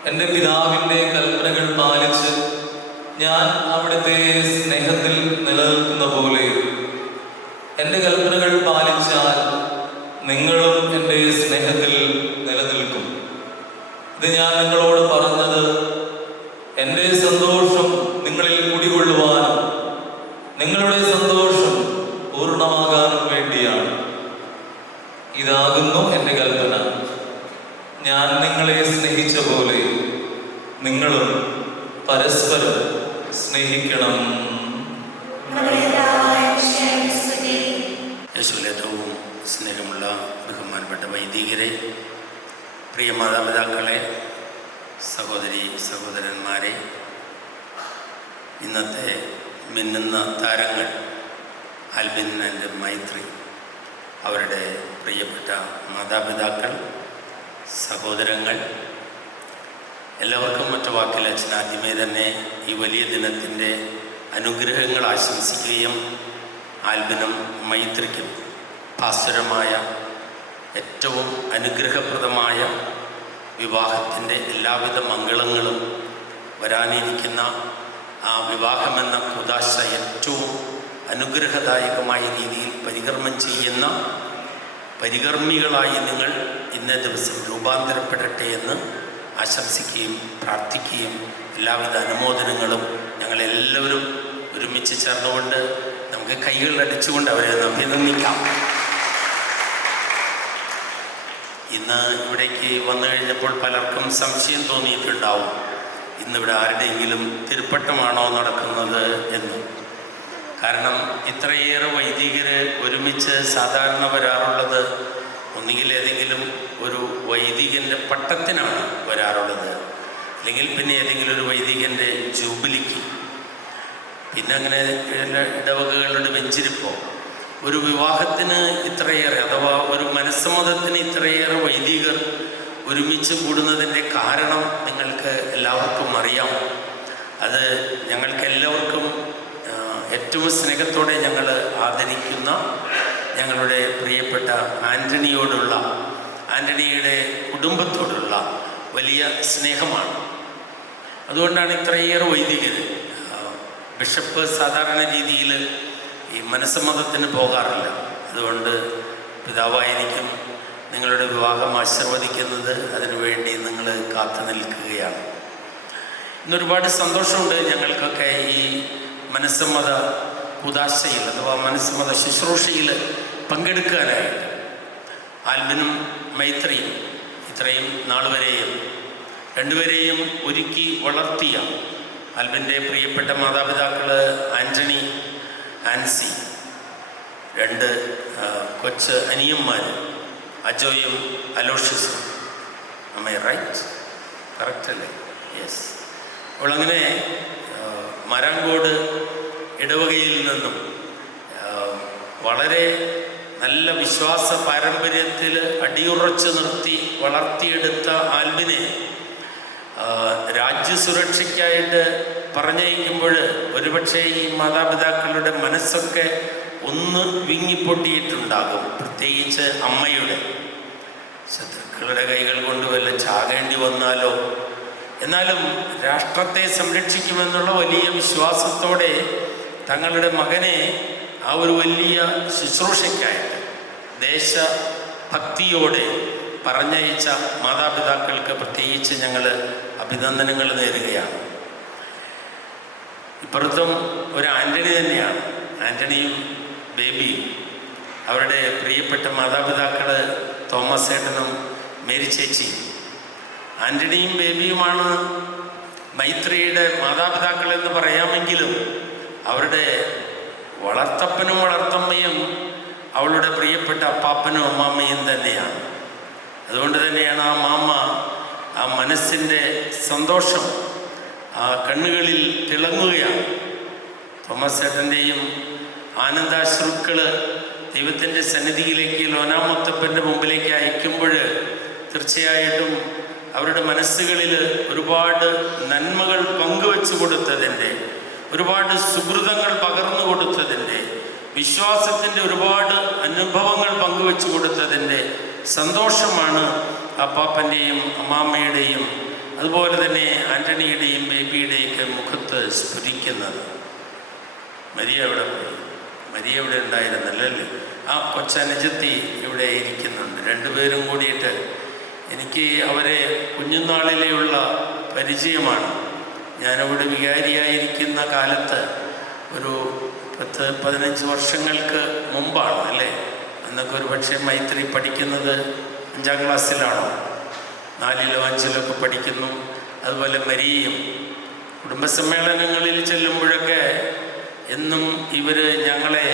എൻ്റെ പിതാവിൻ്റെ കൽപ്പനകൾ പാലിച്ച് ഞാൻ അവിടുത്തെ സ്നേഹത്തിൽ നിലനിൽക്കുന്ന പോലെ എൻ്റെ കൽപ്പനകൾ പാലിച്ചാൽ നിങ്ങളും എൻ്റെ സ്നേഹത്തിൽ നിലനിൽക്കും. ഇത് ഞാൻ നിങ്ങളോട് പറഞ്ഞത് എൻ്റെ സന്തോഷം നിങ്ങളിൽ കുടികൊള്ളുവാനും നിങ്ങളുടെ സന്തോഷം സ്നേഹിക്കണം. യേശുവിൽ ഏറ്റവും സ്നേഹമുള്ള ബഹുമാനപ്പെട്ട വൈദികരെ, പ്രിയ മാതാപിതാക്കളെ, സഹോദരി സഹോദരന്മാരെ, ഇന്നത്തെ മിന്നുന്ന താരങ്ങൾ ആൽബിൻ ആൻഡ് മൈത്രി, അവരുടെ പ്രിയപ്പെട്ട മാതാപിതാക്കൾ, സഹോദരങ്ങൾ, എല്ലാവർക്കും മറ്റു വാക്കിൽ അച്ഛൻ ആദ്യമേ തന്നെ ഈ വലിയ ദിനത്തിൻ്റെ അനുഗ്രഹങ്ങൾ ആശംസിക്കുകയും ആൽബിനും മൈത്രിക്കും ഭാസുരമായ ഏറ്റവും അനുഗ്രഹപ്രദമായ വിവാഹത്തിൻ്റെ എല്ലാവിധ മംഗളങ്ങളും വരാനിരിക്കുന്ന ആ വിവാഹമെന്ന കുദാശ ഏറ്റവും അനുഗ്രഹദായകമായ രീതിയിൽ പരികർമ്മം ചെയ്യുന്ന പരികർമ്മികളായി നിങ്ങൾ ഇന്നേ ദിവസം രൂപാന്തരപ്പെടട്ടെ എന്ന് ആശംസിക്കുകയും പ്രാർത്ഥിക്കുകയും എല്ലാവിധ അനുമോദനങ്ങളും ഞങ്ങളെല്ലാവരും ഒരുമിച്ച് ചേർന്നുകൊണ്ട് നമുക്ക് കൈകളടിച്ചുകൊണ്ട് അവരെ അഭിനന്ദിക്കാം. ഇന്ന് ഇവിടേക്ക് വന്നു കഴിഞ്ഞപ്പോൾ പലർക്കും സംശയം തോന്നിയിട്ടുണ്ടാവും, ഇന്നിവിടെ ആരുടെയെങ്കിലും തിരുപ്പട്ടമാണോ നടക്കുന്നത് എന്ന്. കാരണം ഇത്രയേറെ വൈദികർ ഒരുമിച്ച് സാധാരണ വരാറുള്ളത് ഒന്നുകിൽ ഏതെങ്കിലും ഒരു വൈദികൻ്റെ പട്ടത്തിനാണ് വരാറുള്ളത്, അല്ലെങ്കിൽ പിന്നെ ഏതെങ്കിലും ഒരു വൈദികൻ്റെ ജൂബിലിക്ക്, പിന്നെ അങ്ങനെ ഇടവകകളുടെ വെഞ്ചിരിപ്പോ. ഒരു വിവാഹത്തിന് ഇത്രയേറെ, അഥവാ ഒരു മനസ്സമ്മതത്തിന് ഇത്രയേറെ വൈദികർ ഒരുമിച്ച് കൂടുന്നതിൻ്റെ കാരണം നിങ്ങൾക്ക് എല്ലാവർക്കും അറിയാം. അത് ഞങ്ങൾക്ക് എല്ലാവർക്കും ഏറ്റവും സ്നേഹത്തോടെ ഞങ്ങൾ ആദരിക്കുന്ന ഞങ്ങളുടെ പ്രിയപ്പെട്ട ആൻ്റണിയുടെ കുടുംബത്തോടുള്ള വലിയ സ്നേഹമാണ്. അതുകൊണ്ടാണ് ഇത്രയേറെ വൈദികർ. ബിഷപ്പ് സാധാരണ രീതിയിൽ ഈ മനസ്സമ്മതത്തിന് പോകാറില്ല. അതുകൊണ്ട് പിതാവായിരിക്കും നിങ്ങളുടെ വിവാഹം ആശീർവദിക്കുന്നത്, അതിനുവേണ്ടി നിങ്ങൾ കാത്തു നിൽക്കുകയാണ്. ഇന്നൊരുപാട് സന്തോഷമുണ്ട് ഞങ്ങൾക്കൊക്കെ ഈ മനസ്സമ്മത കുദാശയിൽ അഥവാ മനസ്സമ്മത ശുശ്രൂഷയിൽ പങ്കെടുക്കാനായിട്ട്. ആൽബിനും മൈത്രിയും ഇത്രയും നാൾ വരെയും രണ്ടുപേരെയും ഒരുക്കി വളർത്തിയ ആൽബിൻ്റെ പ്രിയപ്പെട്ട മാതാപിതാക്കൾ ആൻ്റണി, ആൻസി, രണ്ട് കൊച്ച് അനിയന്മാർ അജോയും അലോഷ്യസും. am I right? കറക്റ്റ് അല്ലേ? യെസ്. അവളങ്ങനെ മരാങ്കോട് ഇടവകയിൽ നിന്നും വളരെ നല്ല വിശ്വാസ പാരമ്പര്യത്തിൽ അടിയുറച്ച് നിർത്തി വളർത്തിയെടുത്ത ആൽബിനെ രാജ്യസുരക്ഷയ്ക്കായിട്ട് പറഞ്ഞയക്കുമ്പോൾ ഒരുപക്ഷെ ഈ മാതാപിതാക്കളുടെ മനസ്സൊക്കെ ഒന്ന് വിങ്ങിപ്പൊട്ടിയിട്ടുണ്ടാകും, പ്രത്യേകിച്ച് അമ്മയുടെ. ശത്രുക്കളുടെ കൈകൾ കൊണ്ട് വല്ല ചാകേണ്ടി വന്നാലോ. എന്നാലും രാഷ്ട്രത്തെ സംരക്ഷിക്കുമെന്നുള്ള വലിയ വിശ്വാസത്തോടെ തങ്ങളുടെ മകനെ ആ ഒരു വലിയ ശുശ്രൂഷയ്ക്കായിട്ട് ദേശഭക്തിയോടെ പറഞ്ഞയച്ച മാതാപിതാക്കൾക്ക് പ്രത്യേകിച്ച് ഞങ്ങൾ അഭിനന്ദനങ്ങൾ നേരുകയാണ്. ഇപ്പുറത്തും ഒരു ആൻ്റണി തന്നെയാണ്, ആൻ്റണിയും ബേബിയും. അവരുടെ പ്രിയപ്പെട്ട മാതാപിതാക്കൾ തോമസ് ഏട്ടനും മേരി ചേച്ചിയും. ആൻ്റണിയും ബേബിയുമാണ് മൈത്രിയുടെ മാതാപിതാക്കളെന്ന് പറയാമെങ്കിലും അവരുടെ വളർത്തപ്പനും വളർത്തമ്മയും അവളുടെ പ്രിയപ്പെട്ട അപ്പാപ്പനും അമ്മാമ്മയും തന്നെയാണ്. അതുകൊണ്ട് തന്നെയാണ് ആ മാമ്മ ആ മനസ്സിൻ്റെ സന്തോഷം ആ കണ്ണുകളിൽ തിളങ്ങുകയാണ്. തോമസ് ഏട്ടൻ്റെയും ആനന്ദാശ്രുക്കൾ ദൈവത്തിൻ്റെ സന്നിധിയിലേക്ക് ലോനാമുത്തപ്പൻ്റെ മുമ്പിലേക്ക് അയക്കുമ്പോൾ തീർച്ചയായിട്ടും അവരുടെ മനസ്സുകളിൽ ഒരുപാട് നന്മകൾ പങ്കുവെച്ചു കൊടുത്തതിൻ്റെ, ഒരുപാട് സുഹൃതങ്ങൾ പകർന്നു കൊടുത്തതിൻ്റെ, വിശ്വാസത്തിൻ്റെ ഒരുപാട് അനുഭവങ്ങൾ പങ്കുവെച്ചു കൊടുത്തതിൻ്റെ സന്തോഷമാണ് അപ്പാപ്പൻ്റെയും അമ്മാമ്മയുടെയും അതുപോലെ തന്നെ ആൻ്റണിയുടെയും ബേബിയുടെയൊക്കെ മുഖത്ത് സ്ഫുരിക്കുന്നത്. മരിയ എവിടെ പോയി? മരിയ ഇവിടെ ഉണ്ടായിരുന്നല്ലേ? ആ കൊച്ചനുജത്തി ഇവിടെ ഇരിക്കുന്നുണ്ട്. രണ്ടുപേരും കൂടിയിട്ട് എനിക്ക് അവരെ കുഞ്ഞുനാളിലെയുള്ള പരിചയമാണ്. ഞാനവിടെ വികാരിയായിരിക്കുന്ന കാലത്ത് ഒരു 10-15 വർഷങ്ങൾക്ക് മുമ്പാണ് അല്ലേ? അന്നൊക്കെ ഒരു പക്ഷേ മൈത്രി പഠിക്കുന്നത് 5ാം ക്ലാസ്സിലാണോ, 4-ലോ 5-ലോ ഒക്കെ പഠിക്കുന്നു. അതുപോലെ മരിയയും കുടുംബസമ്മേളനങ്ങളിൽ ചെല്ലുമ്പോഴൊക്കെ എന്നും ഇവർ ഞങ്ങളെ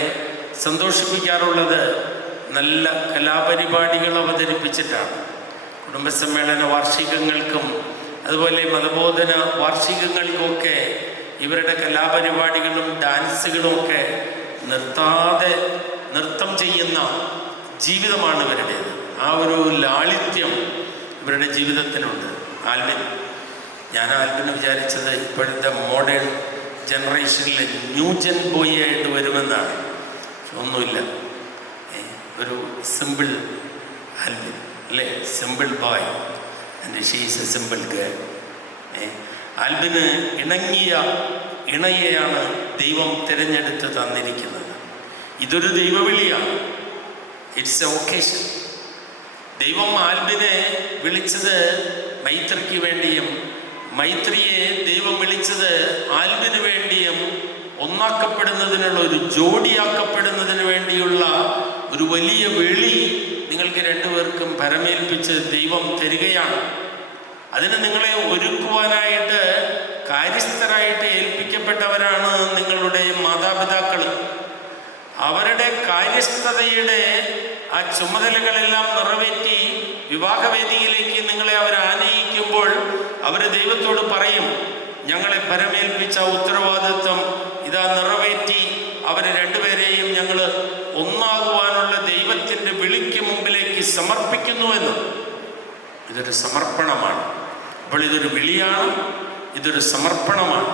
സന്തോഷിപ്പിക്കാറുള്ളത് നല്ല കലാപരിപാടികൾ അവതരിപ്പിച്ചിട്ടാണ്. കുടുംബസമ്മേളന വാർഷികങ്ങൾക്കും അതുപോലെ മതബോധന വാർഷികങ്ങൾക്കുമൊക്കെ ഇവരുടെ കലാപരിപാടികളും ഡാൻസുകളുമൊക്കെ നിർത്താതെ നൃത്തം ചെയ്യുന്ന ജീവിതമാണ് ഇവരുടേത്. ആ ഒരു ലാളിത്യം ഇവരുടെ ജീവിതത്തിനുണ്ട്. ഞാൻ ആൽബിന് വിചാരിച്ചത് ഇപ്പോഴത്തെ മോഡേൺ ജനറേഷനിലെ ന്യൂജൻ ബോയ് ആയിട്ട് വരുമെന്നാണ്. ഒന്നുമില്ല, ഒരു സിമ്പിൾ ആൽബിൻ അല്ലേ, simple boy and she is a simple girl. ആൽബിന് ഇണങ്ങിയ ഇണയെയാണ് ദൈവം തിരഞ്ഞെടുത്ത് തന്നിരിക്കുന്നത്. ഇതൊരു ദൈവവിളിയാണ്. It's A occasion. ദൈവം ആൽബിനെ വിളിച്ചത് മൈത്രിക്ക് വേണ്ടിയും മൈത്രിയെ ദൈവം വിളിച്ചത് ആൽബിന് വേണ്ടിയും ഒന്നാക്കപ്പെടുന്നതിനുള്ള ഒരു ജോഡിയാക്കപ്പെടുന്നതിന് വേണ്ടിയുള്ള ഒരു വലിയ വിളി നിങ്ങൾക്ക് രണ്ടുപേർക്കും ഭരമേൽപ്പിച്ച് ദൈവം തരികയാണ്. അതിന് നിങ്ങളെ ഒരുക്കുവാനായിട്ട് കാര്യസ്ഥരായിട്ട് ഏൽപ്പിക്കപ്പെട്ടവരാണ് നിങ്ങളുടെ മാതാപിതാക്കൾ. അവരുടെ കാര്യസ്ഥതയുടെ ആ ചുമതലകളെല്ലാം നിറവേറ്റി വിവാഹവേദിയിലേക്ക് നിങ്ങളെ അവർ ആനയിക്കുമ്പോൾ അവർ ദൈവത്തോട് പറയും, ഞങ്ങളെ ഭരമേൽപ്പിച്ച ഉത്തരവാദിത്വം ഇതാ നിറവേറ്റി അവരെ രണ്ടുപേരെയും ഞങ്ങൾ ഒന്നാകുവാനുള്ള ദൈവത്തിൻ്റെ വിളിക്ക് മുമ്പിലേക്ക് സമർപ്പിക്കുന്നുവെന്ന്. ഇതൊരു സമർപ്പണമാണ്. അപ്പോൾ ഇതൊരു വിളിയാണ്, ഇതൊരു സമർപ്പണമാണ്.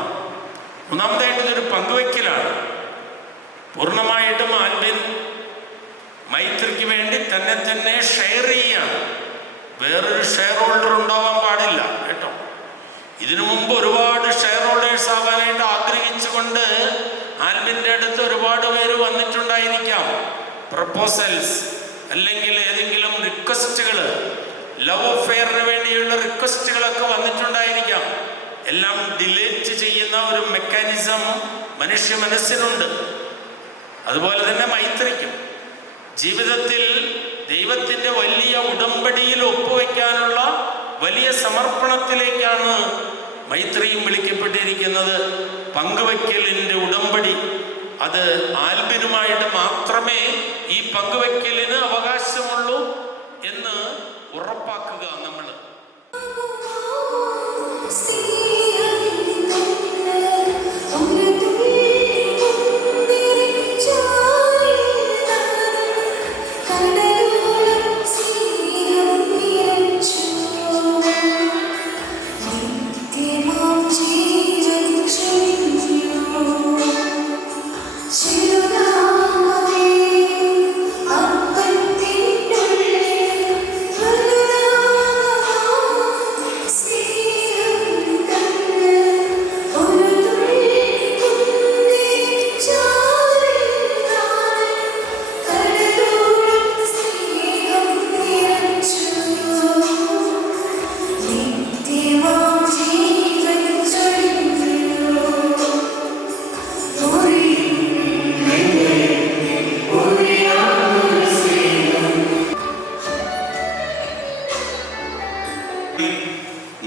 മൂന്നാമതായിട്ട് ഇതൊരു പങ്കുവയ്ക്കലാണ്. പൂർണ്ണമായിട്ടും ആൽബിൻ മൈത്രിക്ക് വേണ്ടി തന്നെ ഷെയർ ചെയ്യാണ്. വേറൊരു ഷെയർ ഹോൾഡർ ഉണ്ടാവാൻ പാടില്ല കേട്ടോ. ഇതിനു മുമ്പ് ഒരുപാട് ഷെയർ ഹോൾഡേഴ്സ് ആവാനായിട്ട് ആഗ്രഹിച്ചുകൊണ്ട് ആൽബിൻ്റെ അടുത്ത് ഒരുപാട് പേര് വന്നിട്ടുണ്ടായിരിക്കാം. പ്രപ്പോസൽസ് അല്ലെങ്കിൽ ഏതെങ്കിലും റിക്വസ്റ്റുകൾ, ലവ് അഫെയറിന് വേണ്ടിയുള്ള റിക്വസ്റ്റുകളൊക്കെ വന്നിട്ടുണ്ടായിരിക്കാം. എല്ലാം ഡിലേറ്റ് ചെയ്യുന്ന ഒരു മെക്കാനിസം മനുഷ്യ മനസ്സിനുണ്ട്. അതുപോലെ തന്നെ മൈത്രിക്കും ജീവിതത്തിൽ ദൈവത്തിൻ്റെ വലിയ ഉടമ്പടിയിൽ ഒപ്പുവെക്കാനുള്ള വലിയ സമർപ്പണത്തിലേക്കാണ് മൈത്രിയും വിളിക്കപ്പെട്ടിരിക്കുന്നത്. പങ്കുവയ്ക്കലിൻ്റെ ഉടമ്പടി, അത് ആൽബിനുമായിട്ട് മാത്രമേ ഈ പങ്കുവയ്ക്കലിന് അവകാശമുള്ളൂ എന്ന് ഉറപ്പാക്കുക നമ്മൾ.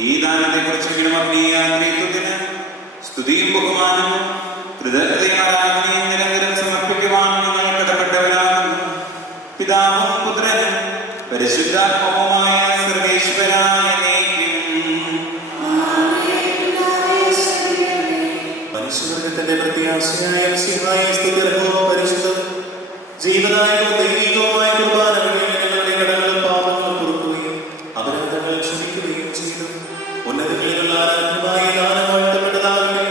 ഈ ദാനത്തെക്കുറിച്ചെങ്കിലും ആത്മീയ ത്രിത്വത്തിന് സ്തുതിയും ബഹുമാനവും കൃതജ്ഞതയും ആരാധനയും നിരന്തരം സമർപ്പിക്കുവാൻ നിങ്ങൾ കടപ്പെട്ടവരാകുന്നു. പിതാവും പുത്രനും പരിശുദ്ധാത്മാവുമായ സർവേശ്വരായ മനുഷ്യവർഗത്തിന്റെ പ്രത്യാശയായ പരിശുദ്ധം ജീവനായകവും ദൈവികവുമായ കുർബാനകളിൽ ഞങ്ങളുടെ കടകളും പാപങ്ങളും പൊറുക്കുകയും അപരാധങ്ങൾ ക്ഷമിക്കുകയും ചെയ്തു. ഉന്നതങ്ങളിലുള്ള ആരാധനമായി ദാനം വാഴ്ത്തപ്പെട്ടതാകട്ടെ.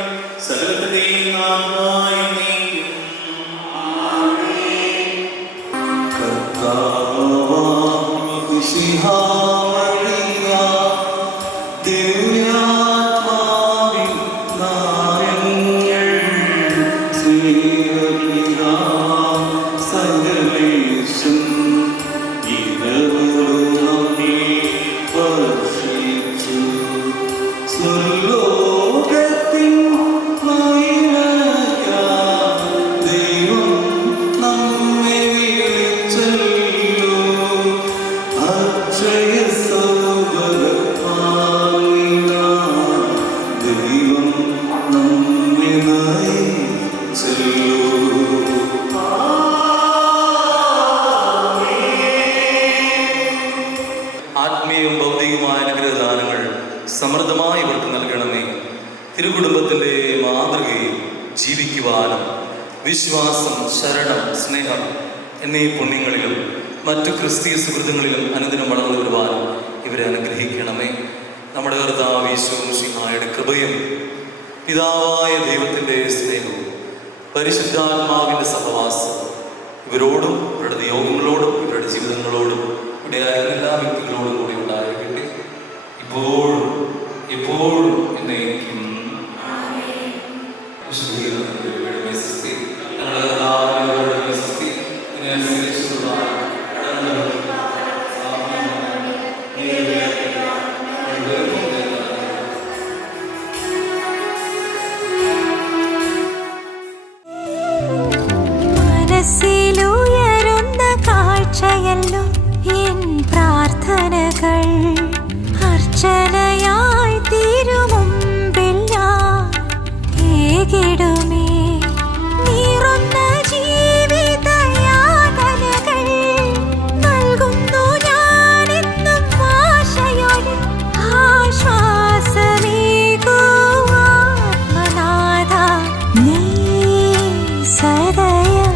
സകലത്തിന്റെയും നാമമായ ദിവ്യാത്മാവിൻ നാരങ്ങൾ സ്വീകരിക്കുക. വിശ്വാസം, ശരണം, സ്നേഹം എന്നീ പുണ്യങ്ങളിലും മറ്റു ക്രിസ്തീയ സുഹൃത്തുക്കളിലും അനുദിനം വളർന്നു വരുവാനും ഇവരെ അനുഗ്രഹിക്കണമേ. നമ്മുടെ കർത്താവ് യേശു മിശിഹായുടെ കൃപയും പിതാവായ ദൈവത്തിൻ്റെ സ്നേഹവും പരിശുദ്ധാത്മാവിൻ്റെ സഹവാസം ഇവരോടും ഇവരുടെ നിയോഗങ്ങളോടും ഇവരുടെ ജീവിതങ്ങളോടും ഇവിടെയായ എല്ലാ വ്യക്തികളോടും കൂടി ഉണ്ടായിരിക്കട്ടെ, ഇപ്പോഴും എപ്പോഴും എന്നേക്കും. മനസ്സിലുയരുന്ന കാഴ്ചയല്ലോ എൻ പ്രാർത്ഥനകൾ, അർച്ചനയായി തിരുമുമ്പിൽ ഞാൻ ഏകിടുമേ. നീറുന്ന ജീവിതയാതനകൾ നൽകുന്നു ഞാനെന്നും ആശയോടെ, ആശ്വാസമേകുവാത്മനാഥ നീ സദയം.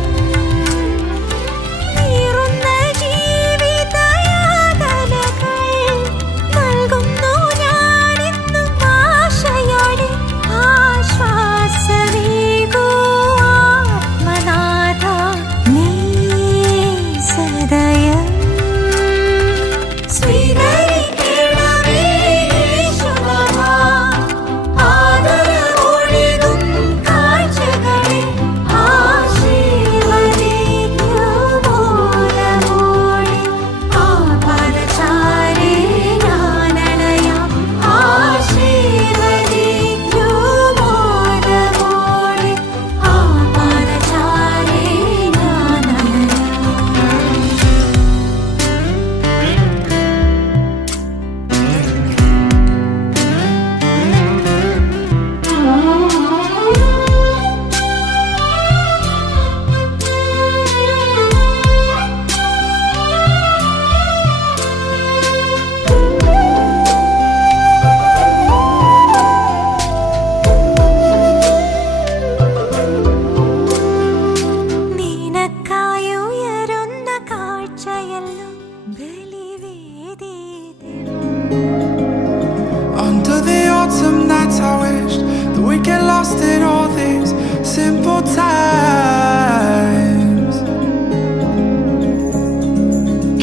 Under the autumn nights I wished that we get lost in all these simple times.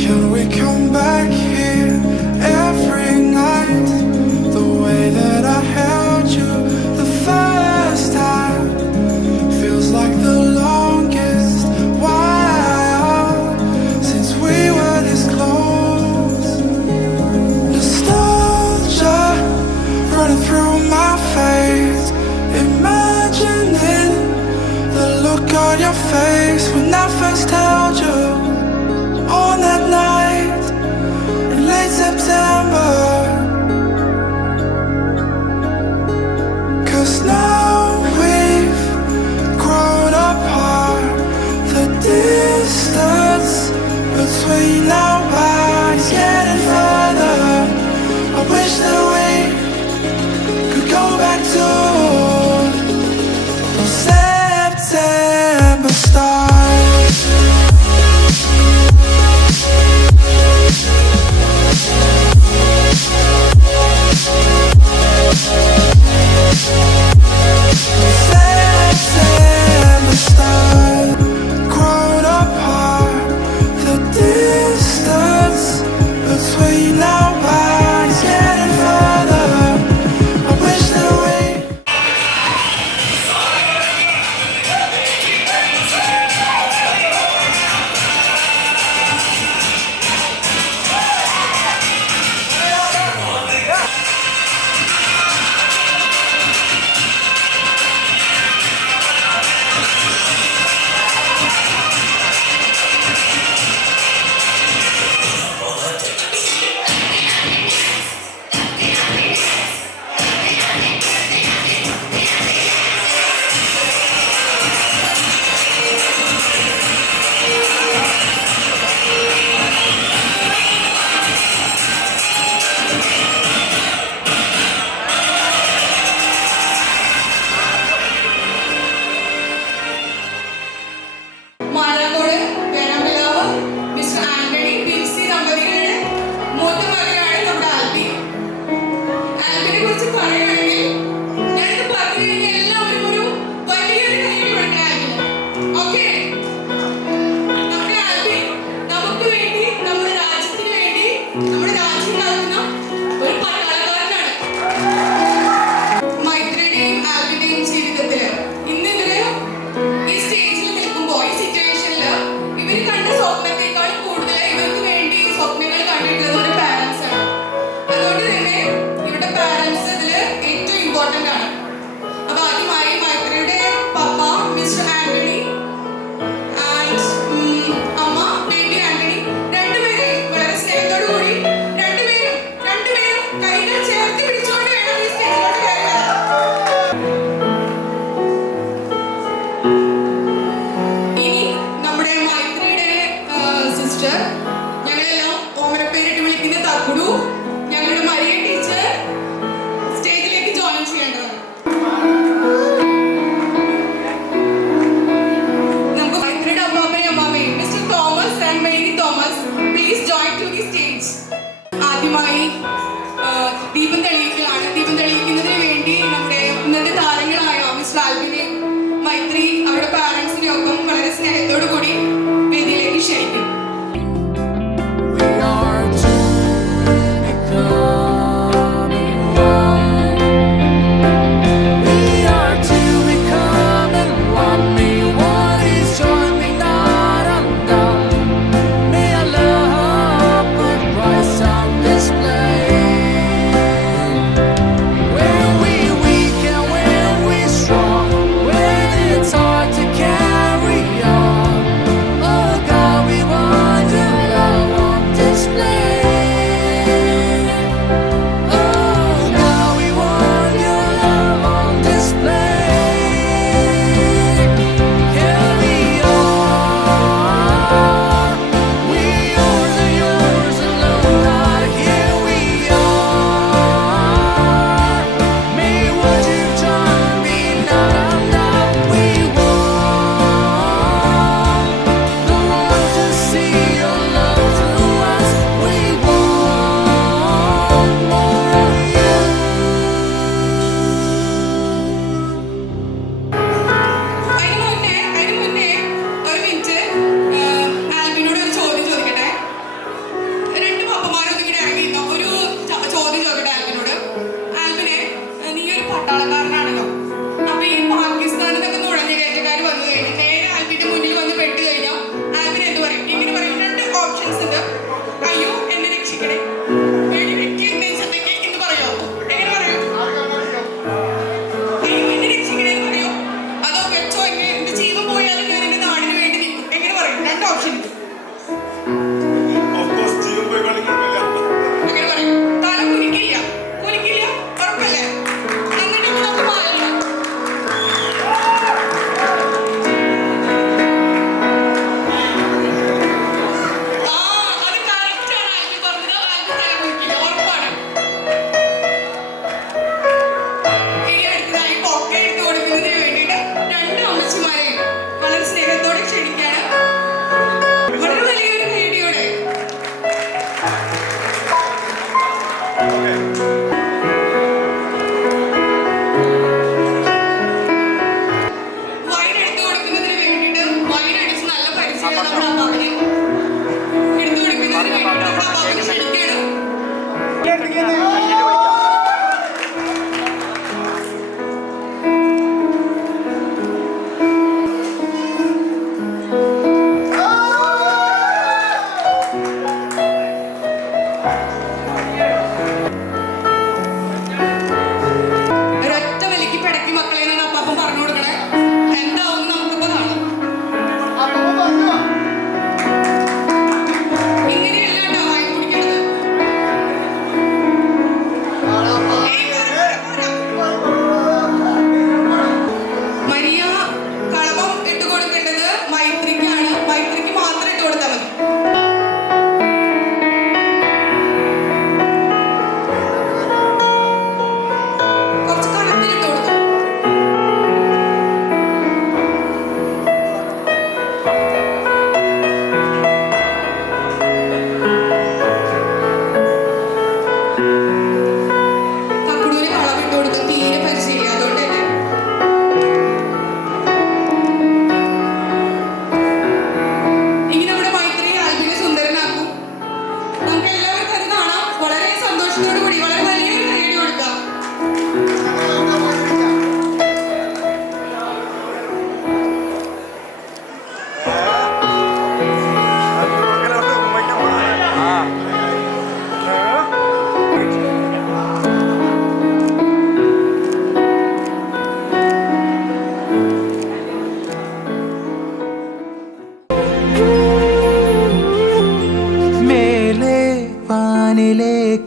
Can we come back here every night, the way that I held you the first time? Feels like the longest while since we were this close. Nostalgia running through my face, imagining the look on your face when I first held you on that night in late September. 'Cause now we've grown apart, the distance between our bodies getting further. I wish that we could go back to those September stars. September stars, grown apart, the distance ആദ്യമായി ദീപം തെളിയിക്കലാണ്. ദീപം തെളിയിക്കുന്നതിന് വേണ്ടി നമ്മുടെ ഇന്നത്തെ താരങ്ങളായ മിസ്റ്റർ ആൽബിനെ, മൈത്രി, അവരുടെ പാരൻസിനെ ഒപ്പം വളരെ സ്നേഹത്തോടു കൂടി വേദിയിലേക്ക് ക്ഷണിക്കും.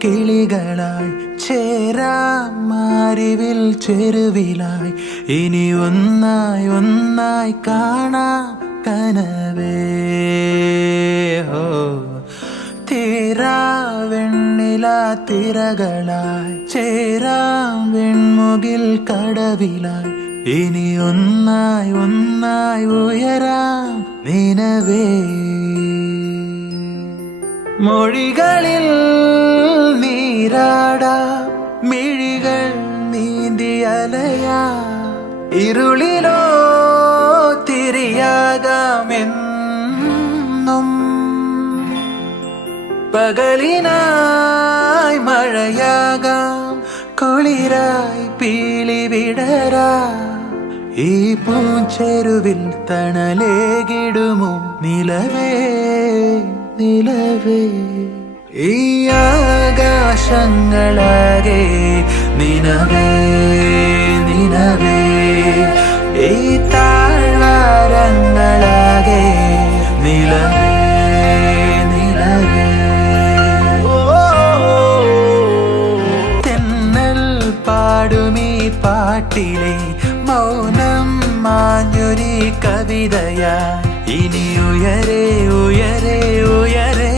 കിളികളായി ചേരാം മാരിവിൽ ചെരുവിലായി ഇനി ഒന്നായി ഒന്നായി കാണാം കനവേ ഹോ തീരാ വെണ്ണില തിരകളായി ചേരാം വെൺമുകിൽ കടവിലായി ഇനി ഒന്നായി ഒന്നായി ഉയരാം നിനവേ മൊഴികളിൽ നീരാടാം മിഴികൾ നീന്തിയലയാ ഇരുളിലോ തിരിയാകാമെന്നും പകലിനായി മഴയാകാം കുളിരായി പീലി വിടരാ ഈ പൂച്ചെരുവിൽ തണലേകിടുമോ നിലവേ നിലവേ ഈ ആകാശങ്ങളാകെ നിനവേ നിനവേ ഈ താഴ്വാരങ്ങളാകെ നിലവേ നിലവേ തെന്നൽ പാടുമീ പാട്ടിലെ മൗനം മാഞ്ഞൊരി കവിതയാ ഇനി ഉയരെ ഉയരെ ഉയരെ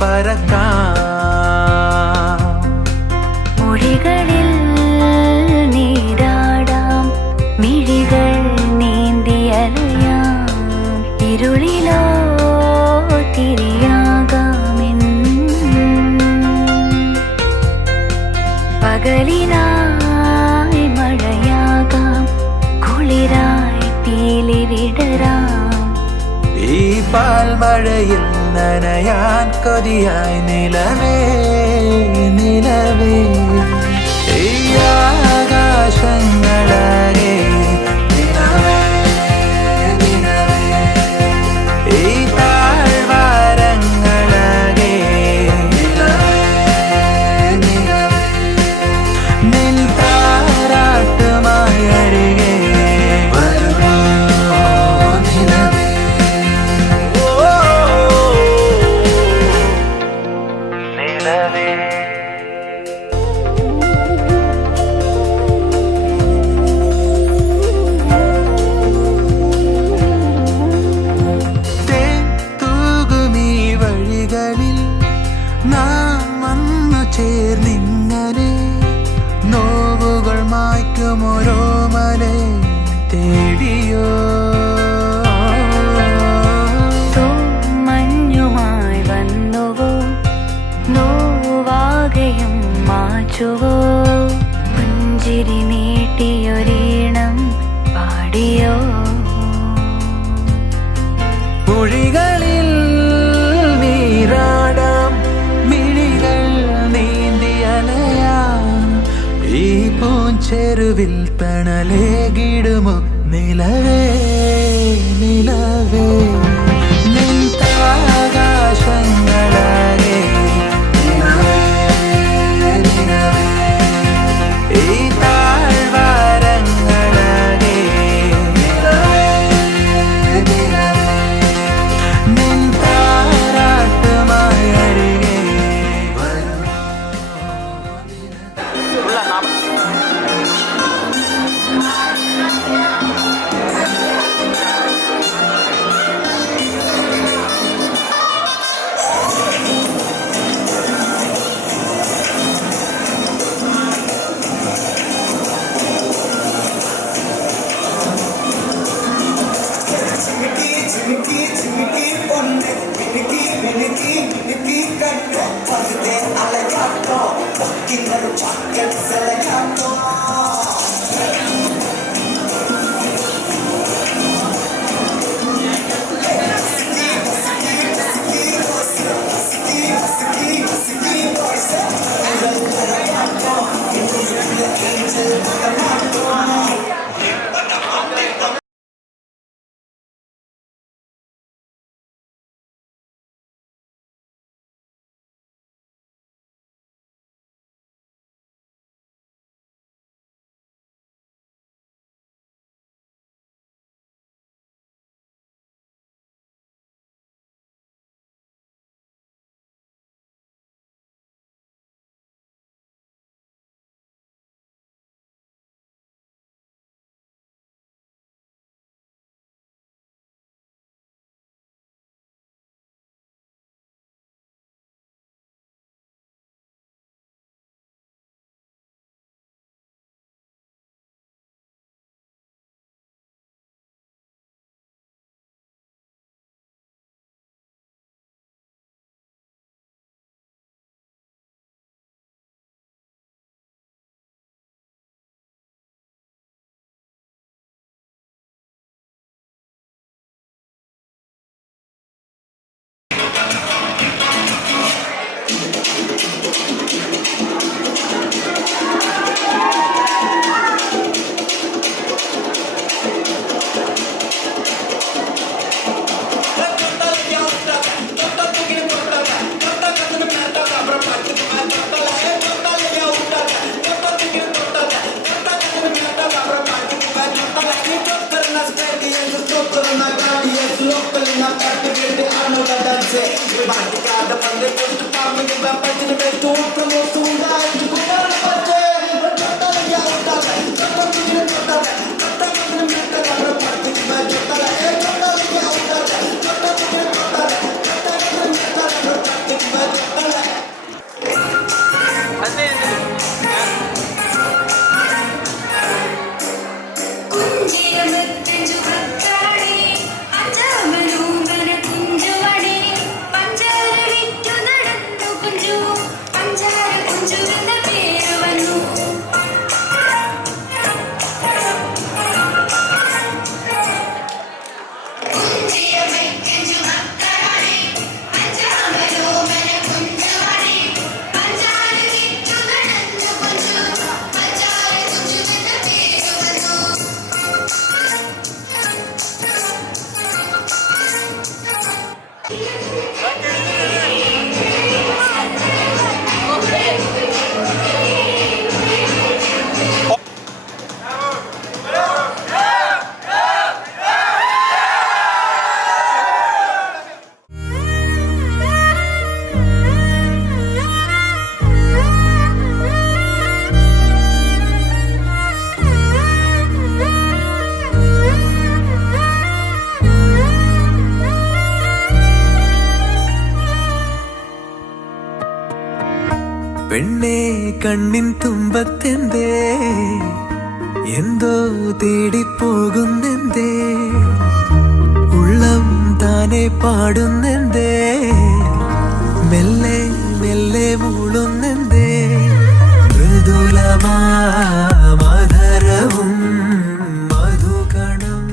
പറക്കാം മൊഴികളിൽ നീരാടാം മിഴികൾ നീന്തിയലയാം ഇരുളിലോ തിരിയാകാമെന്നും പകലിനായി മഴയാകാം കുളിരായി പീലി വിടരാം ഈ പാൽമഴയിൽ നനയാൻ കൊതിയായി നിലവേ നിലവേ ഈ ആകാശങ്ങളാകെ നിലവേ നിലവേ ഈ താഴ്വാരങ്ങളാകെ നിലവേ നിലവേ നിൻ താരാട്ടുമായി അരികെ വരുമോ നിലവേ തൂകുമീ വഴികളിൽ നാം വന്നു ചേർന്നിങ്ങനെ നോവുകൾ മായ്ക്കും ഓരോ മലെ തേടിയോ മഞ്ഞുമായി വന്നുവോ നോവാകയും മാച്ചുവോ പുഞ്ചിരി നീട്ടിയൊരീണം പാടിയോ മൊഴികളിൽ നീരാടാം മിഴികൾ നീന്തിയലയാം ഈ പൂഞ്ചെരുവിൽ തണലേകിടുമോ നിലവേ നിലവേ പെണ്ണേ കണ്ണിൻ തുമ്പത്തെന്തേ എന്തോ തേടിപ്പോകുന്നെന്തേ ഉള്ളം താനെ പാടുന്നെന്തേ മെല്ലെ മെല്ലെ മൂളുന്നെന്തേ മൃദുലമാധരവും മധുകണം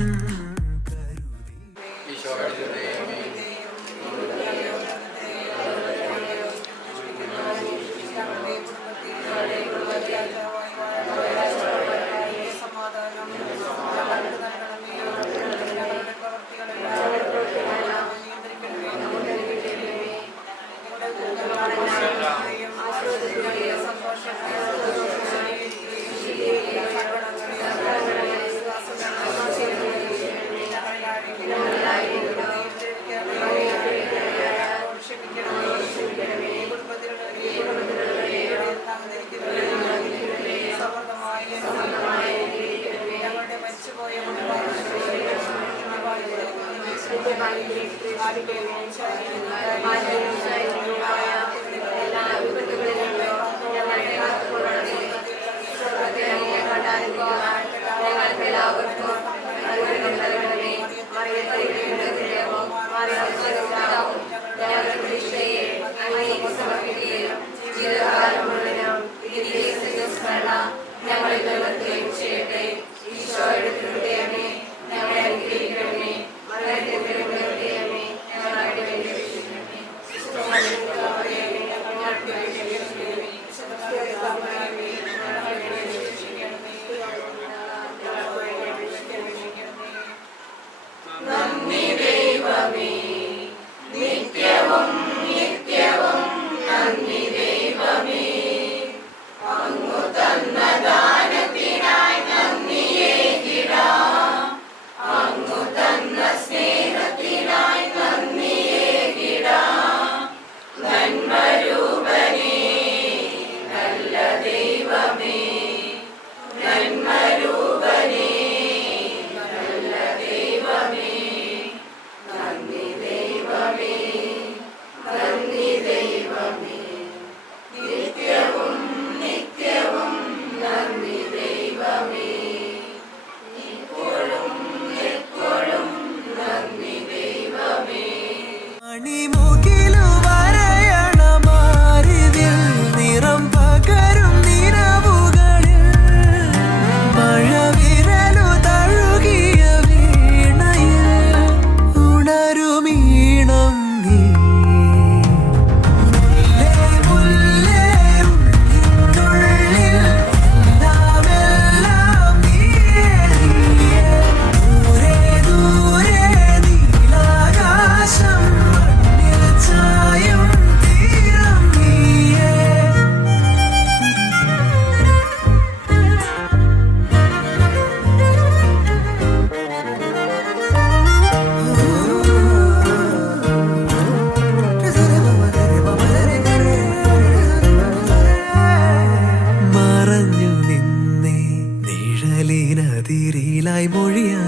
മൊഴിയാ